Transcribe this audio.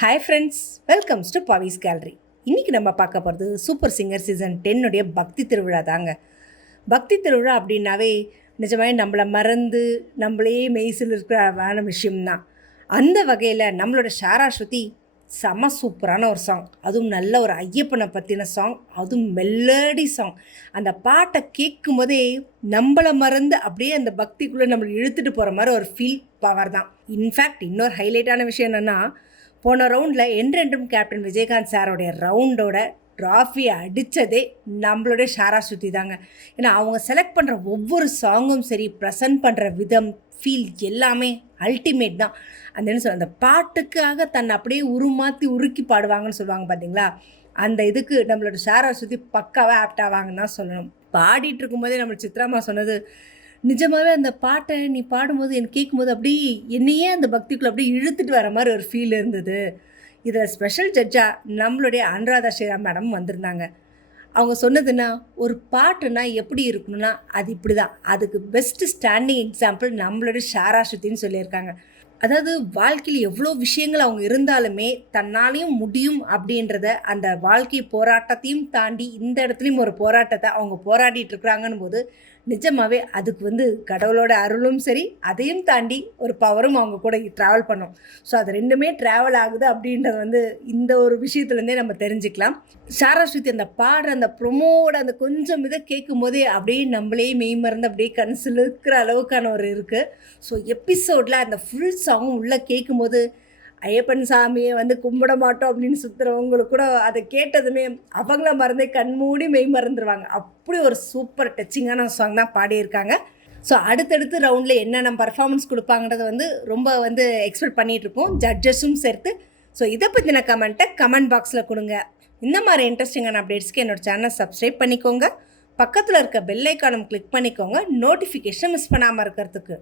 Hi friends, welcomes to Pavi's gallery. இன்றைக்கி நம்ம பார்க்க போகிறது சூப்பர் சிங்கர் சீசன் 10 பக்தி திருவிழா தாங்க. பக்தி திருவிழா அப்படின்னாவே நிஜமாவே நம்மளை மறந்து நம்மளே மெய்சில் இருக்கிற விஷயம்தான். அந்த வகையில் நம்மளோட ஷாரா ஸ்ருதி செம சூப்பரான ஒரு சாங், அதுவும் நல்ல ஒரு ஐயப்பனை பற்றின சாங், அதுவும் மெலடி சாங். அந்த பாட்டை கேட்கும் போதே நம்மளை மறந்து அப்படியே அந்த பக்திக்குள்ளே நம்மளை இழுத்துட்டு போகிற மாதிரி ஒரு ஃபீல் பவர் தான். இன்ஃபேக்ட் இன்னொரு ஹைலைட்டான விஷயம் என்னென்னா, போன ரவுண்டில் என்றென்றும் கேப்டன் விஜயகாந்த் சாரோடைய ரவுண்டோட ட்ராஃபியை அடித்ததே நம்மளுடைய ஷாரா ஸ்ருதி தாங்க. ஏன்னா அவங்க செலக்ட் பண்ணுற ஒவ்வொரு சாங்கும் சரி, ப்ரெசன்ட் பண்ணுற விதம், ஃபீல் எல்லாமே அல்டிமேட் தான். அந்த என்ன சொல்ல, அந்த பாட்டுக்காக தன்னை அப்படியே உருமாற்றி உருக்கி பாடுவாங்கன்னு சொல்லுவாங்க பார்த்தீங்களா, அந்த இதுக்கு நம்மளோட ஷாரா ஸ்ருதி பக்காவாக ஆப்ட் ஆவாங்கன்னு தான் சொல்லணும். பாடிட்டு இருக்கும்போதே நம்மளோட சித்ராமா சொன்னது நிஜமாகவே, அந்த பாட்டை நீ பாடும்போது எனக்கு கேட்கும்போது அப்படியே என்னையே அந்த பக்திக்குள்ளே அப்படியே இழுத்துட்டு வர மாதிரி ஒரு ஃபீல் இருந்தது. இதில் ஸ்பெஷல் ஜட்ஜாக நம்மளுடைய அனுராதா ஸ்ரீராம் மேடம் வந்திருந்தாங்க. அவங்க சொன்னதுன்னா, ஒரு பாட்டுனா எப்படி இருக்கணும்னா அது இப்படி தான், அதுக்கு பெஸ்ட்டு ஸ்டாண்டிங் எக்ஸாம்பிள் நம்மளுடைய ஷாரா ஸ்ருதின்னு சொல்லியிருக்காங்க. அதாவது வாழ்க்கையில் எவ்வளோ விஷயங்கள் அவங்க இருந்தாலுமே தன்னாலையும் முடியும் அப்படின்றத, அந்த வாழ்க்கை போராட்டத்தையும் தாண்டி இந்த இடத்துலையும் ஒரு போராட்டத்தை அவங்க போராடிட்டு இருக்கிறாங்கன்னு போது நிஜமாகவே அதுக்கு கடவுளோட அருளும் சரி, அதையும் தாண்டி ஒரு பவரும் அவங்க கூட ட்ராவல் பண்ணோம். ஸோ அது ரெண்டுமே ட்ராவல் ஆகுது அப்படின்றத இந்த ஒரு விஷயத்துலேருந்தே நம்ம தெரிஞ்சுக்கலாம். ஷாரா ஸ்ருதி அந்த பாடுற அந்த ப்ரொமோட அந்த கொஞ்சம் இதை கேட்கும் போதே அப்படியே நம்மளே மெய்மறந்து அப்படியே கன்சில் இருக்கிற அளவுக்கான ஒரு இருக்குது. ஸோ எபிசோடில் அந்த ஃபுல் சாங்கும் உள்ளே கேட்கும்போது ஐயப்பன் சாமியை கும்பிட மாட்டோம் அப்படின்னு சுற்றுறவங்களுக்கு கூட அதை கேட்டதுமே அவங்கள மறந்தே கண்மூடி மெய் மறந்துடுவாங்க. அப்படி ஒரு சூப்பர் டச்சிங்கான சாங் தான் பாடியிருக்காங்க. ஸோ அடுத்தடுத்து ரவுண்டில் என்னென்ன பர்ஃபார்மன்ஸ் கொடுப்பாங்கன்றதை ரொம்ப எக்ஸ்பெக்ட் பண்ணிகிட்ருக்கோம், ஜட்ஜஸும் சேர்த்து. ஸோ இதை பற்றின கமெண்ட்டை கமெண்ட் பாக்ஸில் கொடுங்க. இந்த மாதிரி இன்ட்ரெஸ்டிங்கான அப்டேட்ஸ்க்கு என்னோடய சேனலை சப்ஸ்கிரைப் பண்ணிக்கோங்க. பக்கத்தில் இருக்க பெல் ஐக்கானும் கிளிக் பண்ணிக்கோங்க, நோட்டிஃபிகேஷன் மிஸ் பண்ணாமல் இருக்கிறதுக்கு.